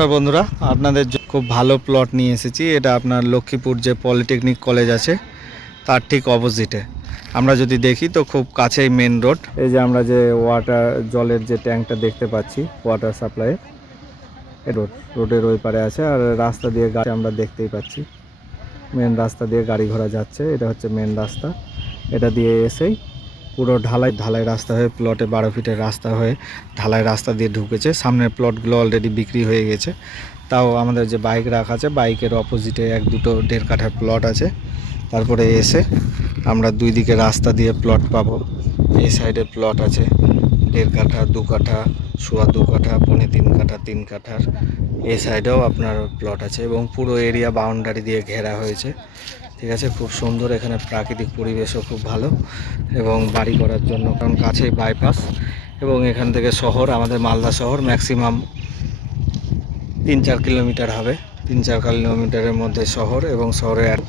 নমস্কার বন্ধুরা, আপনাদের খুব ভালো প্লট নিয়ে এসেছি। এটা আপনার লক্ষ্মীপুর যে পলিটেকনিক কলেজ আছে তার ঠিক অপোজিটে। আমরা যদি দেখি তো খুব কাছেই মেন রোড। এই যে আমরা যে ওয়াটার জলের যে ট্যাঙ্কটা দেখতে পাচ্ছি, ওয়াটার সাপ্লাই রোডের ওই পারে আছে। আর রাস্তা দিয়ে গাড়ি আমরা দেখতেই পাচ্ছি, মেন রাস্তা দিয়ে গাড়ি ঘোড়া যাচ্ছে। এটা হচ্ছে মেন রাস্তা। এটা দিয়ে এসেই পুরো ঢালাই রাস্তা হয়ে প্লটে 12 ফিটের রাস্তা হয়ে ঢালাই রাস্তা দিয়ে ঢুকেছে। সামনের প্লটগুলো অলরেডি বিক্রি হয়ে গেছে। তাও আমাদের যে বাইক রাখা আছে, বাইকের অপোজিটে 1-2 1.5 কাঠার প্লট আছে। তারপরে এসে আমরা দুই দিকে রাস্তা দিয়ে প্লট পাবো। এই সাইডে প্লট আছে 1.5 কাঠা, 2 কাঠা, 2.25 কাঠা, 3.25 কাঠা, 3 কাঠার। এই সাইডেও আপনার প্লট আছে এবং পুরো এরিয়া বাউন্ডারি দিয়ে ঘেরা হয়েছে। ঠিক আছে, খুব সুন্দর। এখানে প্রাকৃতিক পরিবেশও খুব ভালো এবং বাড়ি করার জন্য, কারণ কাছেই বাইপাস এবং এখান থেকে শহর, আমাদের মালদা শহর ম্যাক্সিমাম 3-4 কিলোমিটার হবে। 3-4 কিলোমিটারের মধ্যে শহর এবং শহরের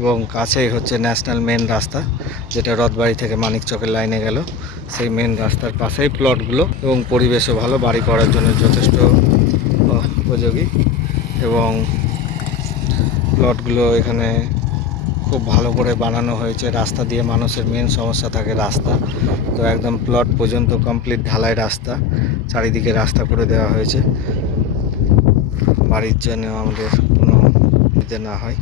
এবং কাছেই হচ্ছে ন্যাশনাল মেন রাস্তা, যেটা রথবাড়ি থেকে মানিকচকের লাইনে গেল। সেই মেন রাস্তার পাশেই প্লটগুলো এবং পরিবেশও ভালো, বাড়ি করার জন্য যথেষ্ট উপযোগী। এবং প্লটগুলো এখানে খুব ভালো করে বানানো হয়েছে। রাস্তা দিয়ে মানুষের মেন সমস্যা থাকে রাস্তা, তো একদম প্লট পর্যন্ত কমপ্লিট ঢালাই রাস্তা, চারিদিকে রাস্তা করে দেওয়া হয়েছে বাড়ির জন্য আমাদের কোনো দিতে না হয়।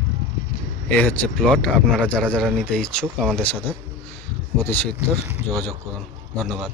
এই হচ্ছে প্লট। আপনারা যারা যারা নিতে ইচ্ছুক আমাদের সাথে অতি সত্বর যোগাযোগ করুন। ধন্যবাদ।